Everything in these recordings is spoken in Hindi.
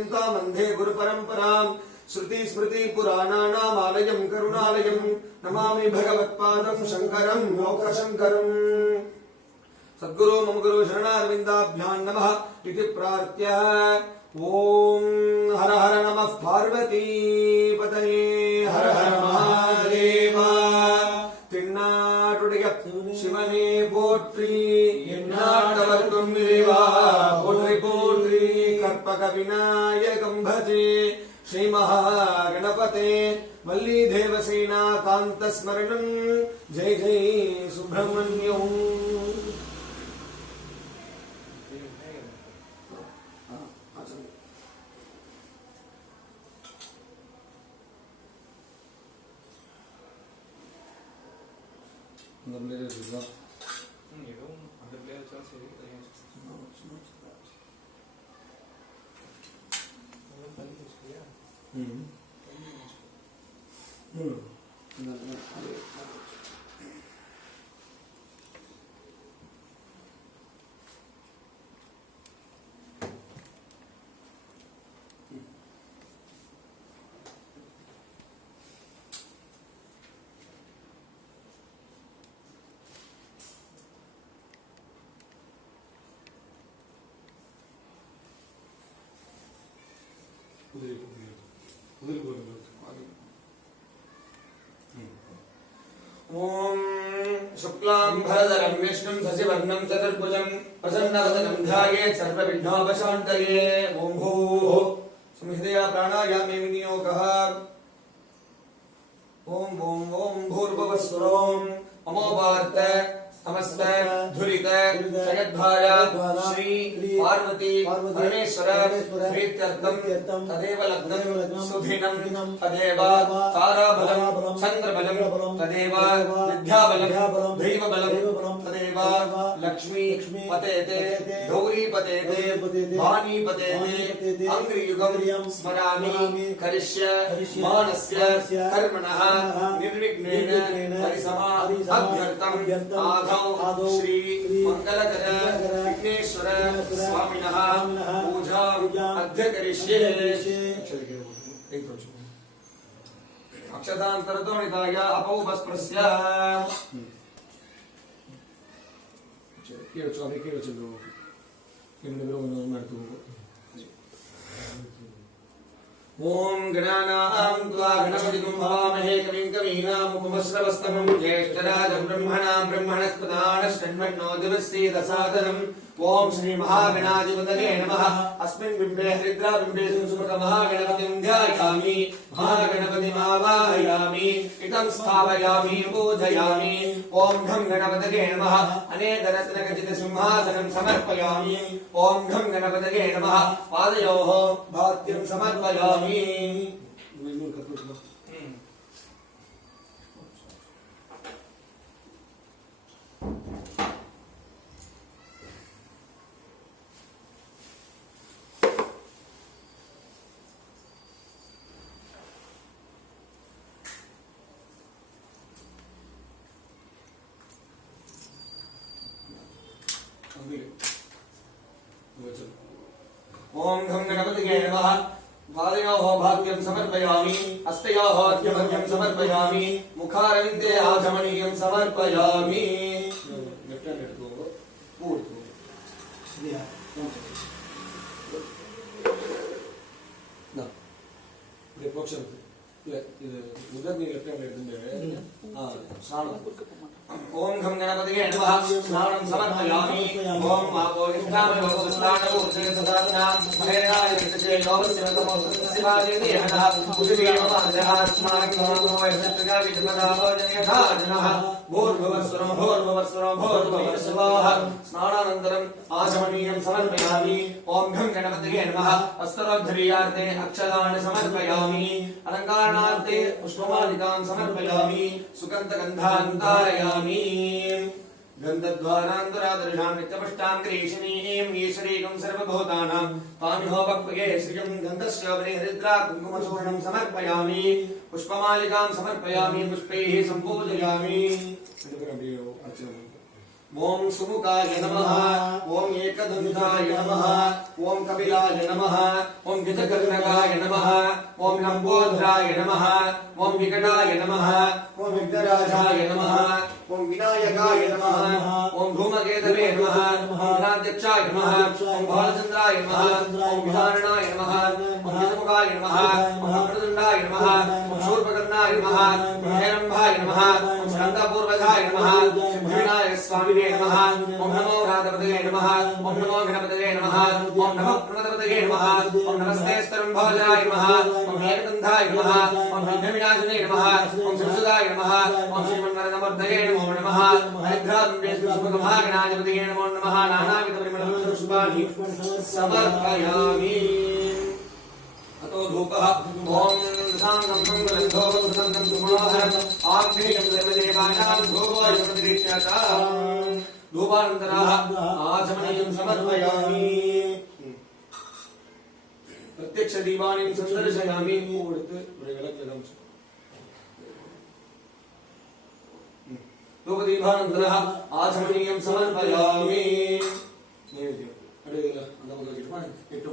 वंदे गुरु परंपरां श्रुति स्मृति पुराणानामालयं करुणालयं नमामि भगवत्पादं शंकरं लोकशंकरं सद्गुरु मम गुरु शरणारविन्दाभ्यां नमः इति प्रार्थ्य ओम हर हर नमः पार्वती पतये हर हर महादेव तिन्नाटुடைய சிவனே போற்றி எந்நாட்டவர்க்கும் இறைவா போற்றி போற்றி கற்பக விநாயகம் भजे श्री महागणपते वल्ली देवसेना कांत स्मरणं जय जय सुब्रह्मण्यं ओम शुक्लां भरधरं विष्णुं शशिवर्णं चतुर्भुजं प्रसन्नवदनं ध्यायेत् सर्वविघ्नोपशान्तये ओम भूः संहितया प्राणायामे विनियोगः ओम ओम ओम भूर्भुवस्सुरों अमोपार्थ समस्त धुरित जगद्भाया श्री पार्वती परमेश्वर प्रीत्यर्थं तदेव लग्नं सुधिनं तदेव ताराबलं चन्द्रबलं तदेव विद्याबलं दैवबलं तदेव लक्ष्मी पतेते गौरी पतेते वाणी पतेते अंग्रियुगं स्मरामि करिष्य मानस्य कर्मणः निर्विघ्नेन परिसमाप्त्यर्थं आदौ श्री मंगलकर विघ्नेश्वर स्वामिनः पूजा अद्य करिष्ये अक्षतान्तरतो निधाय अपौपस्पृश्य ಕೇಳೋದು ಅದೇ ಕೇಳೋದು ಕೆಮ್ಮು ಮಾಡ್ತು ओम गणानां त्वा गणपतिं भवामहे कविं कवीनामुपमश्रवस्तमं ज्येष्ठराजं ब्रह्मणां ब्रह्मणस्पदान शृण्वन्नो दिवसीदसादनम् ओम श्री महागणाधिपतये नमः अस्मिन् बिम्बे हरिद्राबिम्बे सुमहागणपतिं ध्यायामि महागणपतिमावाहयामि इदं स्थापयामि पूजयामि ओम घं गणपतये नमः अनेकरत्नखचितसिंहासनं समर्पयामि ओम घं गणपतये नमः पादयोः भात्यं समर्पयामि ओम घं गणपतये नमः पादयोः भाग्यं समर्पयामि हस्तयोः अर्घ्यं समर्पयामि मुखारविन्दे आचमनीयं समर्पयामि ओम घं गणपतये नमः स्नानं समर्पयामि ओम आपोहिष्ठामि भगवत्स्नानौ श्रीसदानां महेराय विद्ये योगसिमतमोसिवादेति हनः कुशलीं महः स्नानकमो यत्रगा विद्मदाभोजनेथा जनः भूर्भुवस्वरं स्नानानन्तरम् आचमनीयं समर्पयामि ओम घं गणपतये नमः वस्त्रोद्धरीयार्थे अक्षतानि समर्पयामि अलङ्कारणार्थे पुष्पमालिकां समर्पयामि सुगन्धगन्धान् धारयामि गन्धद्वारान्तरादर्शां नित्यपुष्टां क्रीशनीं ईश्वरीकं सर्वभूतानां तामिहो भक्वये श्रियं गन्धस्योपरि हरिद्रा कुङ्कुमचूर्णं समर्पयामि पुष्पमालिकां समर्पयामि पुष्पैः सम्पूजयामि ओम सुमुखाय नमः ओम एकदंताय नमः ओम कपिलाय नमः ओम गजकर्णकाय नमः ओम लंबोदराय नमः ओम विकटाय नमः ओम विघ्नराजाय नमः ओम विनायकाय नमः ओम धूमकेतवे नमः ओम गणाध्यक्षाय नमः ओम बालचंद्राय नमः ओम विधारणाय नमः ओम गजमुखाय नमः ओम वक्रतुंडाय नमः ओम शूर्पकर्णाय नमः ओम हेरंभाय नमः ओम स्कंदपूर्वजाय नमः ओम विनायक स्वामी नमः ओम नमो राधपतये नमः ओम नमो गणपतये नमः ओम नमो प्रणतपतये नमः ओम नमस्ते स्तरंभोजाय नमः ओम हेरतंधाय नमः ओम विघ्नविनाशने नमः ओम सुरसुदाय नमः ओम श्रीमन्नरनमर्दये नमो नमः हरिद्राम्बेश्वरगणाधिपतये नमो नमः नानाविधपरिमलपुष्पाणि समर्पयामि अतो धूपः ओम शान्तं मंगलंधो संतं सुमनोहरम् आग्नेयं सर्वदेवानां धूपोऽयमतिरिच्यता धूपानन्तरः आचमनीयं समर्पयामि प्रत्यक्ष दीपानिं संदर्शयामि धूपदीपानन्तरः आचमनीयं समर्पयामि नैवेद्यम् अडुगेल अंदमगा इट्टु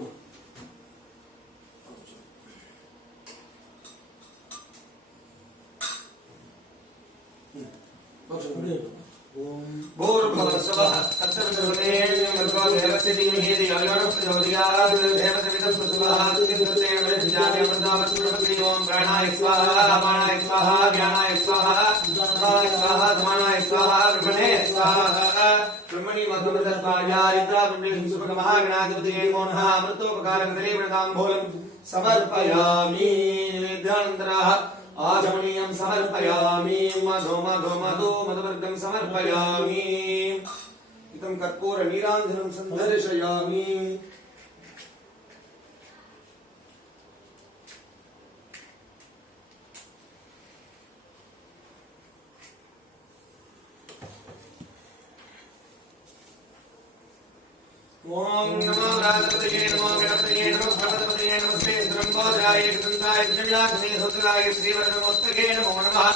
भूर्भुवस्सुवः तत्सवितुर्वरेण्यं भर्गो देवस्य धीमहि धियो यो नः प्रचोदयात् देवसवितुः प्रसुवः तस्मिन् वृद्धिजाते वृन्दावस्मृति ओम प्राणाय स्वाहा अपानाय स्वाहा ज्ञानाय स्वाहा स्वाहाय स्वाहा समानाय स्वाहा ब्रह्मणे स्वाहा ब्रह्मणि मधुमृतत्वायारिद्राब्रह्मेषु सुभगमहागणाधिपतये नमो नमः अमृतोपकारकदले वृताम्बूलं समर्पयामि निवेद्यानन्तरः आचमनीयं समर्पयामि मधु मधु मधु मधुवर्गं समर्पयामि इदं कर्पूर नीराञ्जनं सन्दर्शयामि ओम नमो राधपतये नमो गणपतये नमो भगवतपतये नमस्ते स्तंभोजाय एकदंताय विनाशने सुतराय श्रीवरदमस्तके नमो नमः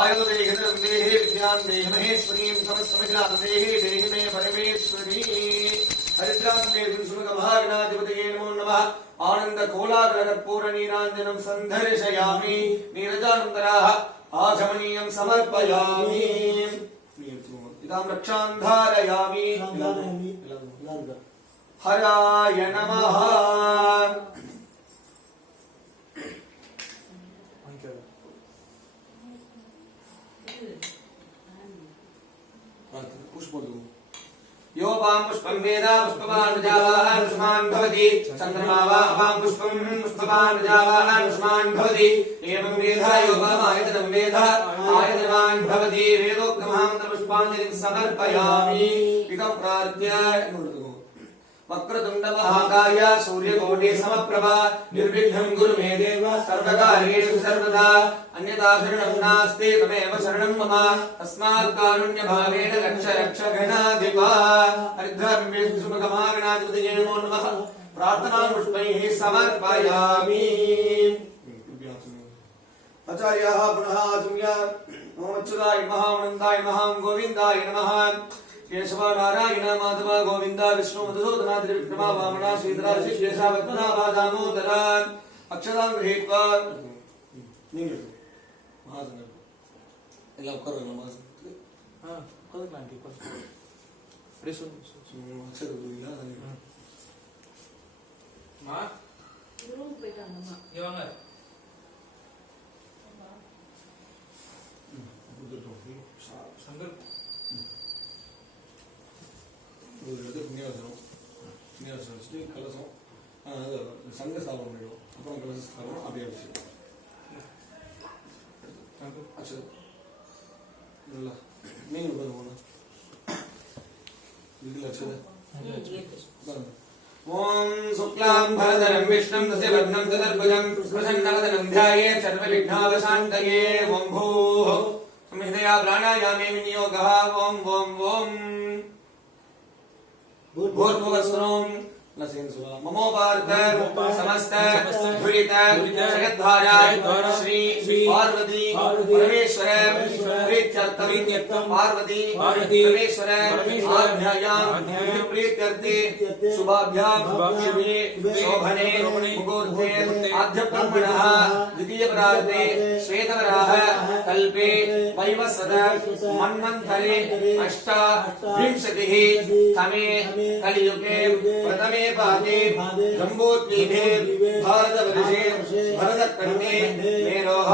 आयुर्वेदं देहि विद्यां देहि महेश्वरीं समस्तमज्ञानं देहि देहि मे परमेश्वरी हरिद्रां मे सुमुखभागनाधिपतये नमो नमः आनंद कोलाग्र कर्पूर नीराञ्जनं सन्दर्शयामि नीरजानन्तराः आचमनीयं समर्पयामि इदं रक्षां धारयामि हराय नमः यो वां पुष्पं वेद पुष्पवान् जावान् पुष्पवान् भवति चन्द्रमा वां पुष्पं पुष्पवान् जावान् पुष्पवान् भवति एवं वेद यो वामायतनं वेद आयतनवान् भवति वेदोक्तमहामन्त्रपुष्पाञ्जलिं समर्पयामि इदं प्रार्थ्य वक्रतुण्डमहाकाय सूर्यकोटि समप्रभा निर्विघ्नं कुरु मे देव सर्वकार्येषु सर्वदा अन्यथा शरणं नास्ति त्वमेव शरणं मम तस्मात् कारुण्यभावेन रक्ष रक्ष गणाधिपा हरिद्राम्बेषु सुमुखभागनाधिपतये नमो नमः प्रार्थनां पुष्पैः समर्पयामि आचार्याः पुनः आचम्य ओम अच्युताय नमः अनन्ताय नमः गोविन्दाय नमः केशव नारायण माधव गोविंद विष्णु मधुसूदन त्रिविक्रमा वामना श्रीधरा ऋषिकेश पद्मनाभ दामोदर अक्षतां गृहीत्वा ಎಲ್ಲ ಕರ ನಮಾಜ್ ಹಾ ಕದ ನಾಂಟಿ ಕದ ಪ್ರೇಸು ಅಕ್ಷರ ಇಲ್ಲ ಮಾ ರೂಮ್ போய்ட்டாங்கம்மா இவங்க சங்கர் ஒரு இடத்துக்கு நீராசனம் வச்சுட்டு கலசம் சங்க ஸ்தாபனம் பண்ணிடுவோம் அப்புறம் கலச ஸ்தாபனம் அப்படியே வச்சுருவோம் அச்சது நல்லா மீன் உட்காந்து போகணும் இதில் அச்சது ओम शुक्लां भरधरं विष्णुं दशवर्णं चतुर्भुजं प्रसन्नवदनं ध्यायेत् सर्वविघ्नोपशान्तये ओम भूः संहितया प्राणायामे विनियोगः ओम ओम ओम भूर्भुवस्सुनं ममोपार्थ समस्त दुरित जगद्धारा श्री पार्वती परमेश्वर प्रीत्यर्थम पार्वती परमेश्वर आध्यायाम प्रीत्यर्थे शुभाभ्याम शुभे शोभने मुहूर्ते आद्यब्रह्मणः द्वितीय प्रार्थे श्वेतवराह कल्पे वैवस्वत मन्वन्तरे अष्टाविंशतिः तमे कलियुगे प्रथमे पादे जम्बूद्वीपे भारतवर्षे भरतखण्डे मेरोः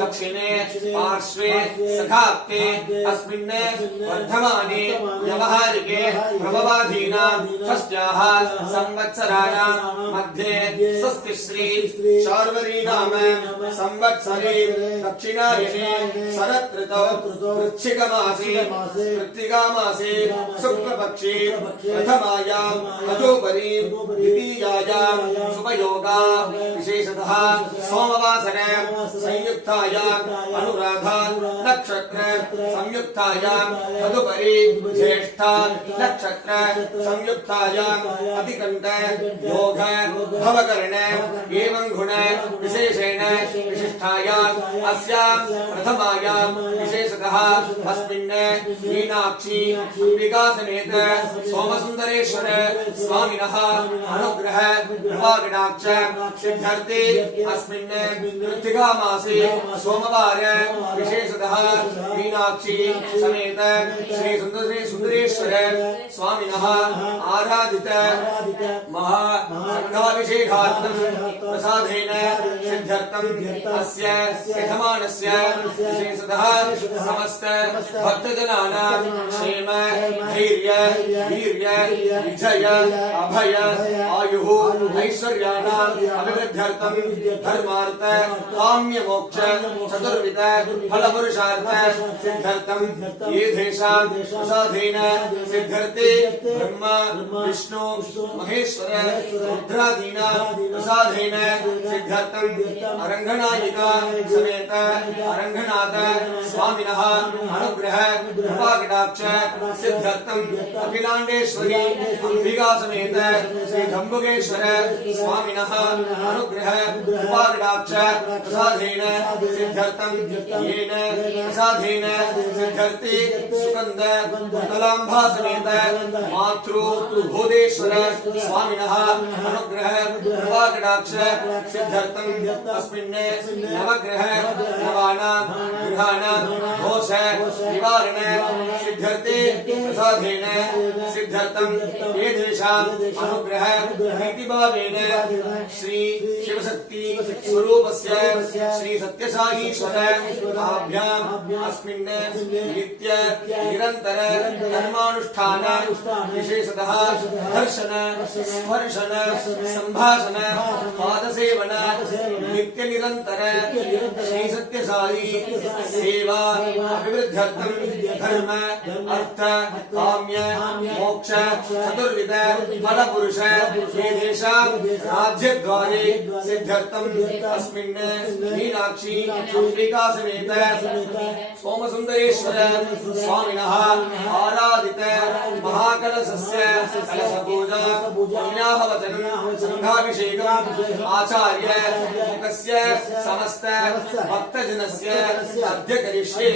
दक्षिणे पार्श्वे सखाप्ते अस्मिन् वर्धमाने व्यवहारिके प्रभवाधीनां षष्ट्याः संवत्सराणां मध्ये स्वस्तिश्री शार्वरीनाम संवत्सरे दक्षिणायने शरदृतौ वृश्चिकमासे कृत्तिकामासे शुक्लपक्षे प्रथमायां मधुपरी द्वितीयायां शुभयोगा विशेषतः सोमवासरे संयुक्तायाम् अनुराधा नक्षत्र संयुक्तायां मधुपरी ज्येष्ठा नक्षत्र संयुक्तायां अतिकण्ठ योग भवकर्ण एवं गुण विशेषेण विशिष्टायाम् अस्यां प्रथमायां विशेषतः अस्मिन् मीनाक्षी अंबिका समेत सोमसुंदरेश्वर स्वामिनः अनुग्रह कृपाकटाक्ष सिद्ध्यर्थे अस्मिन् कृत्तिका मासे सोमवार विशेषतः मीनाक्षी समेत श्री सुंदरेश्वर स्वामिनः आराधित महा संघाभिषेकार्थं प्रसादेन सिद्ध्यर्थं अस्य यजमानस्य विशेषतः समस्त भक्तजनानां क्षेम धैर्य वीर्य विजय अभय आयुः ऐश्वर्याणाम् अभिवृद्ध्यर्थं धर्मार्थ काम्य मोक्ष चतुर्विध फलपुरुषार्थ सिद्ध्यर्थं ये देशां प्रसादेन सिद्ध्यर्थे ब्रह्मा विष्णु महेश्वर रुद्रादीनां प्रसादेन सिद्ध्यर्थं अरंगनायिका समेत अरंगनाथ स्वामिनः अनुग्रह कृपाकटाक्ष सिद्ध्यर्थं अखिलांडेश्वरी अंबिका समेत श्री जम्बुकेश्वर स्वामिनः अनुग्रह कृपाकटाक्ष प्रसादेन सिद्ध्यर्थं येन प्रसादेन सिद्ध्यर्थे सुगंध कुंडलांबा समेत मातृ भूदेश्वर स्वामिनः अनुग्रह कृपाकटाक्ष सिद्ध्यर्थं अस्मिन् नवग्रह नवानां गृहाणां दोष निवारण सिद्ध्यर्थे प्रसादेन सिद्ध्यर्थं ये देशाम् अनुग्रह नीतिभावेन श्री शिवशक्ति स्वरूपस्य श्री सत्यसाईश्वर आभ्याम् अस्मिन् नित्य निरन्तर कर्मानुष्ठान विशेषतः दर्शन स्पर्शन संभाषण पादसेवन नित्य निरंतर श्री सत्यसाई सेवा अभिवृद्ध्यर्थं धर्म अर्थ काम्य मोक्ष चतुर्विध फलपुरुष ये देशां राज्यद्वारे सिद्ध्यर्थं अस्मिन् मीनाक्षी अंबिका समेत सोमसुंदरेश्वर स्वामिनः आराधित महाकलशस्य कलशपूजा पुण्याहवचनं संघाभिषेकम् आचार्य मुखस्य समस्त भक्तजनस्य अद्य करिष्ये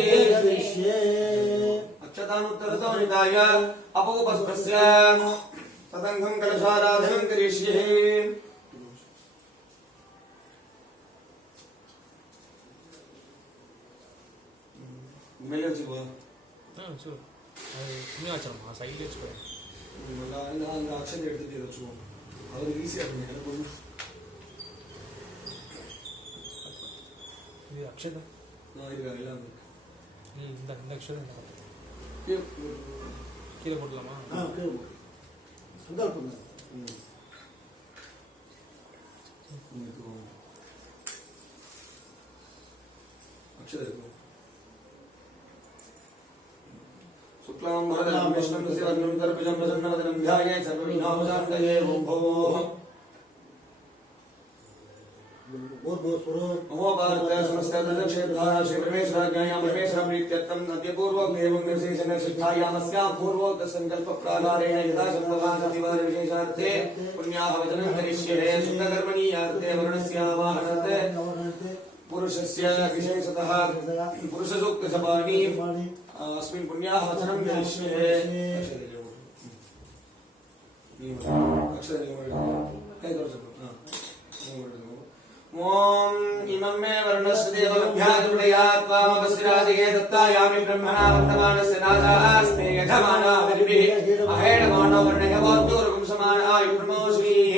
अक्षतानुत्तरतो निधाय अपोपस्थस्य तदङ्गं कलशाराधनं करिष्ये मेलचिको चलो तुम्हें अच्छा हाँ सही ले चुका है ना अक्षर எடுத்து देছো அது ஈஸியா இருக்கு எனக்கு ये अक्षय था நான் இது எல்லாம் இந்த अक्षय கீழே போடலாமா கீழே போடு சங்கல்பம் अक्षर शुक्लांबरधरं विष्णुं शशिवर्णं चतुर्भुजं प्रसन्नवदनं ध्यायेत् सर्वविघ्नोपशान्तये ओं भोः बहुत बहुत स्वरूप नमो भारत समस्त क्षेत्राः श्री परमेश्वराज्ञायां परमेश्वर प्रीत्यर्थं अद्यपूर्वम् एवं निर्देशन सिद्धायामस्यां पूर्वोक्त संकल्प प्राकारेण यथा संभवान् सतिवार विशेषार्थे पुण्याः वचनं करिष्ये शुद्धकर्मणि यार्थे वर्णस्यावाहनार्थे पुरुषस्य विशेषतः पुरुषसूक्तसपाणि अस्मिन् पुण्याः वचनं करिष्ये ओम इमं मे वर्णस्देवभ्याजुडयात् त्वामपस्राजये दत्तायामि ब्रह्मणा वर्तमानस्य नाजास्ते यजमाना हरिभिः अहेण मानो वर्णयवोत्तोरुकं समानायुर्मोषीः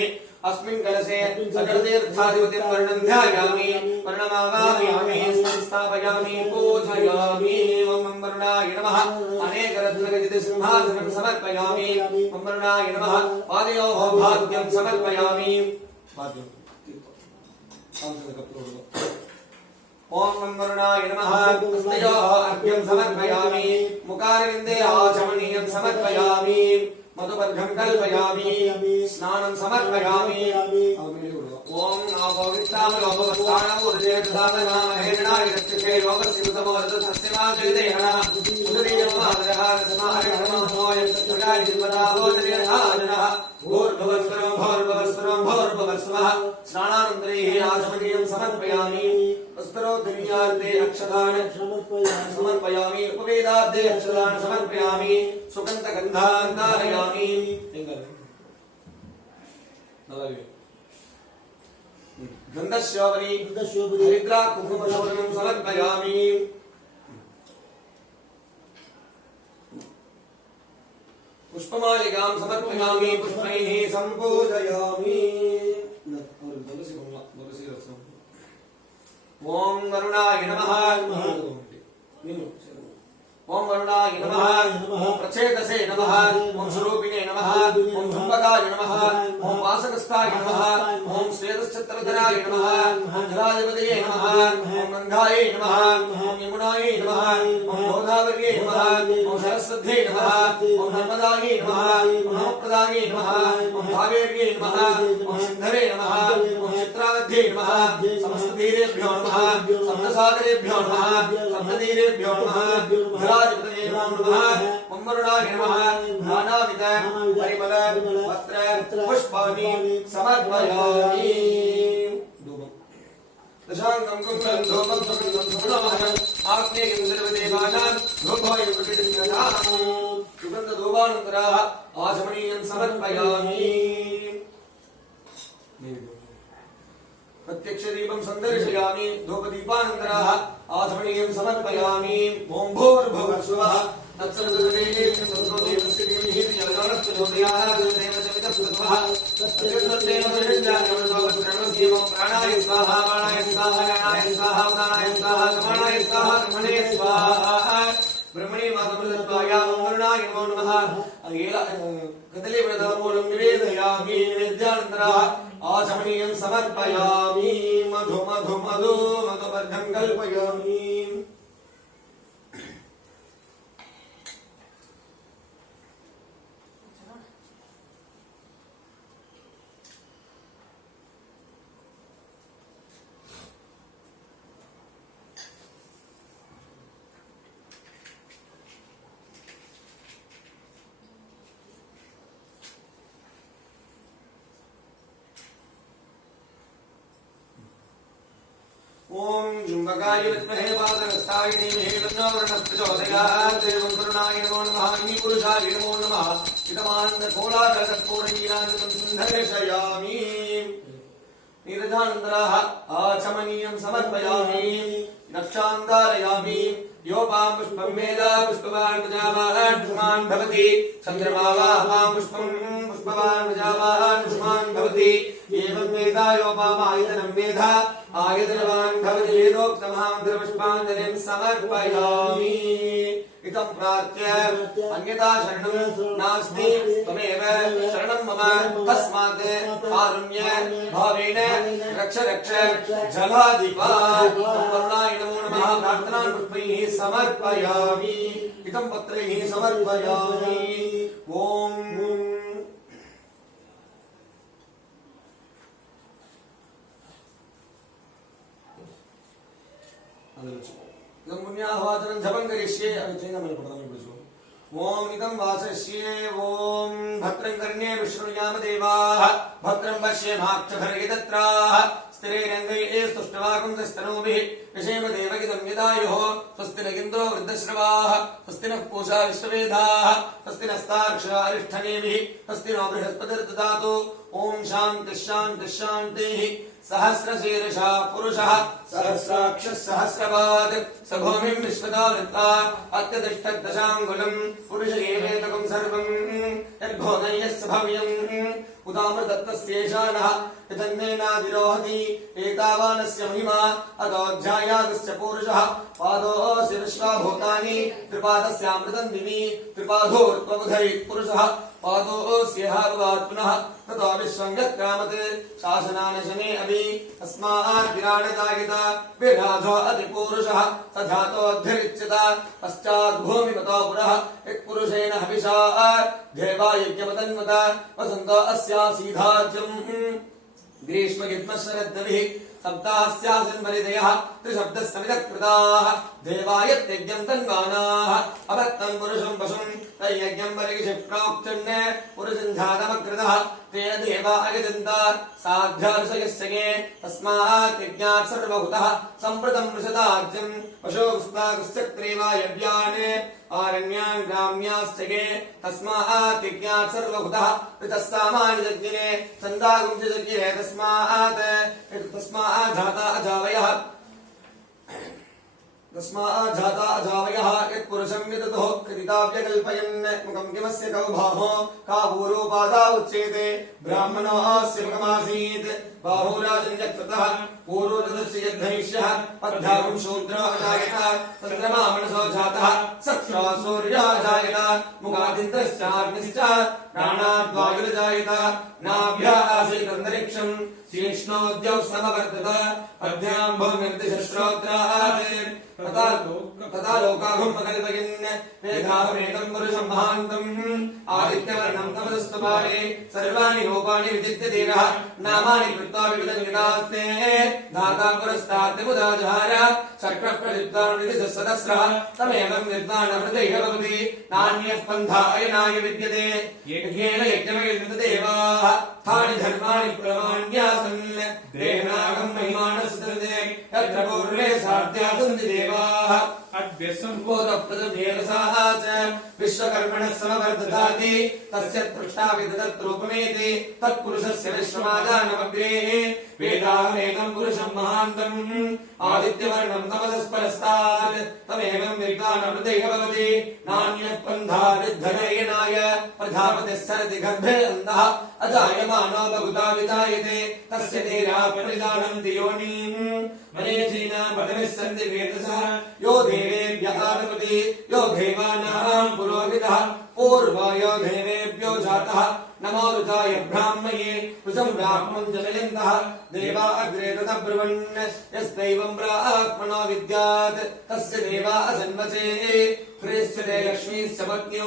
अस्मिन् कलशे सकलतीर्थाधिपतिं वर्णं ध्यायामि वर्णमावाहयामि संस्थापयामि पूजयामि ओम वरुणाय नमः अनेकरत्नगजितसिंहासनं समर्पयामि ओम वरुणाय नमः पादयोः भाग्यं समर्पयामि ओम वरुणाय नमः हस्तयोः अर्घ्यं समर्पयामि मुखारविन्दे आचमनीयं समर्पयामि मधुपर्घं कल्पयामि स्नानं समर्पयामि ओम आभविष्टामलोपवस्तानमूर्जेतसाधनामहेरणाय रक्षसे योगस्यमुतमोरतसस्यमाजयदेहनः सुधीरमहादरहारसमाहरणमोऽयं सत्युगाय जिन्वदावोजनेरहाजनः भूर्भुवस्वरं भूर्भुवस्वरं भूर्भुवस्वः स्नानानन्तरैः आचमनीयं समर्पयामि वस्त्रोद्धनीयार्थे अक्षतान् समर्पयामि उपवेदार्थे अक्षतान् समर्पयामि सुगन्धगन्धान् धारयामि गन्धस्योपरि हरिद्रा कुङ्कुमशोधनं समर्पयामि पुष्पमालिकां समर्पयामि पुष्पैः सम्पूजयामि ओम वरुणाय नमः ओम वरुणाय नमः ओम प्रचेतसे नमः ओम स्वरूपिणे नमः ओम धूमकाय नमः ओम वासकस्थाय नमः ओम श्वेतश्चत्रधराय नमः ओम जलाधिपतये नमः ओम गंगाय नमः ओम यमुनाय नमः ओम गोदावर्ये नमः ओम सरस्वत्यै नमः ओम नर्मदाय नमः ओम प्रदाय नमः ओम कावेर्ये नमः ओम सिन्धवे नमः ओम चित्रावध्ये नमः समस्ततीरेभ्यो नमः सप्तसागरेभ्यो नमः सप्ततीरेभ्यो नमः धराधिपतये नमः ओम वरुणाय नमः नानाविध परिमल पत्र पुष्पाणि समर्पयामि दशांगं कुंभं धूपं सुगन्धं सुगन्धमहं आग्नेयं सर्वदेवानां धूपोऽयं प्रतिष्ठितः सुगन्धधूपानन्तराः आचमनीयं समर्पयामि प्रत्यक्षदीपं सन्दर्शयामि धूपदीपानन्तराः आचमनीयं समर्पयामि ओम भूर्भुवस्वः तत्सवितुर्वरेण्यं भर्गो देवस्य धीमहि धियो न प्रचोदयात् देवसवितस्वः तत्सवितुर्वरेण्यं प्राणाय स्वाहा प्राणाय स्वाहा प्राणाय स्वाहा उदानाय स्वाहा समानाय स्वाहा ब्रह्मणे स्वाहा ब्रह्मणे मातमृतत्वाया वरुणाय नमो नमः कदलीव्रतमूलं निवेदयामि निवेद्यानन्तरः आचमनीयं समर्पयामि मधु मधु मधु मधुपर्घं कल्पयामि ओम जुम्बकाय विद्महे वासनस्थाय धीमहि तन्नो वर्णः प्रचोदयात् देवं करुणाय नमो नमः पुरुषाय नमो नमः इदमानन्द कोलाकर्पूरनीराजनं सन्दर्शयामि नीरजानन्तराः आचमनीयं समर्पयामि नक्षान्धारयामि योपां पुष्पं वेद पुष्पवान् प्रजावान् पुष्पान् भवति चन्द्रमावापां पुष्पं पुष्पवान् प्रजावान् पुष्पान् भवति एवं वेदा योपामायतनं वेद आयतनवान् भवति वेदोक्तमहामन्त्रपुष्पाञ्जलिं समर्पयामि इदं प्रार्थ्य अन्यथा शरणं नास्ति त्वमेव शरणं मम तस्मात् कारुण्य भावेन रक्ष रक्ष जलाधिपा वरुणाय नमो नमः प्रार्थनान् पुष्पैः समर्पयामि इदं पत्रैः समर्पयामि ओम அதில் வச்சு இதம் புண்ணியாஹ்வாதனம் ஜபம் கரிஷ்யே அது செய்த மேலே படலாம் பிடிச்சோம் ஓம் இதம் வாசஸ்யே ஓம் भद्रं कर्णे विष्णुयाम देवाः भद्रं पश्येमाक्षभर्गितत्राः स्थिरैरङ्गैः स्तुष्टवागुंसस्तनूभिः विषेम देवगिदं यदायुः स्वस्ति न इन्द्रो वृद्धश्रवाः स्वस्ति नः पूषा विश्ववेदाः स्वस्ति नस्तार्क्ष्या अरिष्ठनेमिः स्वस्ति नो बृहस्पतिर्ददातु ओम शान्तिः शान्तिः शान्तिः सहस्रशीर्षा पुरुषः सहस्राक्षः सहस्रपात् स भूमिं विश्वतो वृत्ता अत्यतिष्ठद्दशाङ्गुलम् पुरुष एवेतकं सर्वम् यद्भोदयस्य भव्यम् उदामृतत्वस्येषानः यतन्नेनादिरोहति एतावानस्य महिमा अतोऽध्यायातस्य पूरुषः पादोऽस्य विश्वाभूतानि त्रिपादस्यामृतं दिवि त्रिपादोर्त्वबुधैः पुरुषः पादोऽस्येहाभवात् पुनः ततो विश्वं यत्क्रामत् शासनानशने अभि तस्मात् विराडतायित विराजो अधिपूरुषः स जातोऽध्यरिच्यत पश्चात् भूमिमतो पुरः यत्पुरुषेण हविषा देवा यज्ञमतन्वत वसन्तो अस्यासीधाज्यम् ग्रीष्मयुग्मशरद्दविः सप्तास्यासन् परिदयः त्रिशब्दस्समिदकृताः देवायत्यज्ञं तन्वानाः अभक्तं पुरुषं पशुं तयज्ञं परिगिषि प्रोक्तन् पुरुषं जातमकृतः तेन देवा अयजन्त साध्यार्षयस्य तस्मात् यज्ञात् सर्वभूतः सम्प्रतं वृषदाज्यं पशोस्ताकुश्चक्रेवायव्यान् आरण्यान् ग्राम्याश्च ये तस्मात् यज्ञात् सर्वभूतः ऋतः सामान्यजज्ञिने छन्दागुंसजज्ञिने तस्मात् जाता अजावयः यत्पुरुषं विदधो कृतिताव्यकल्पयन् मुखं किमस्य कौ बाहो कावूरोपादा उच्येते ब्राह्मणोऽस्य मुखमासीत् बाहुराजन्यकृतः पूर्वोदस्य यद्धनिष्यः पद्भ्यागुं शूद्रो अजायत चन्द्रमा मनसो जातः सक्षा सूर्यो अजायत मुखादिन्द्रश्चाग्निश्च प्राणाद्वायुरजायत नाभ्या आसीदन्तरिक्षं शीर्ष्णोद्यौ समवर्तत पद्भ्यां भूमिर्दिशश्रोत्रात् तथा लोकाभुमकल्पयन् वेदाहमेतं पुरुषं महान्तम् आदित्यवर्णं तमसस्तुपारे सर्वाणि रूपाणि विचित्य देवः नामानि कृत्वा विविधनिदास्ते धाता पुरस्ताद्मुदाजहार चक्रप्रदीप्तानुनिधिसहस्रः तमेवं निर्वाणमृतैः भवति नान्यः पन्था अयनाय विद्यते यज्ञेन यज्ञमयन्ति देवाः तानि धर्माणि प्रमाण्यासन् देहनागं महिमानस्तुते यत्र पूर्वे साध्यासन्ति देवाः अद्यसम्बोधप्रदमेरसाः च विश्वकर्मणः समवर्धताति तस्य पृष्ठाविदतत्रूपमेति तत्पुरुषस्य विश्वमादानमग्रे वेदाहमेकं पुरुषं महान्तम् आदित्यवर्णं तमसस्परस्तात् तमेवं विद्वानमृतैः भवति नान्यः पन्था विद्धनयनाय प्रजापतिस्सरति गर्भे अन्तः अजायमानो बहुधा विजायते तस्य तेरा परिदानं दियोनिम् मनीषीणां पदविः सन्ति वेदसः यो देवेभ्यः आनपति यो देवानां पुरोहितः पूर्वा यो देवेभ्यो जातः नमो ऋताय ब्राह्मये ऋचं ब्राह्मं जनयन्तः देवा अग्रे तदब्रुवन् यस्दैवं ब्राह्मणो विद्यात् तस्य देवा असन्वचे ह्रीश्चते लक्ष्मीश्च पत्न्यो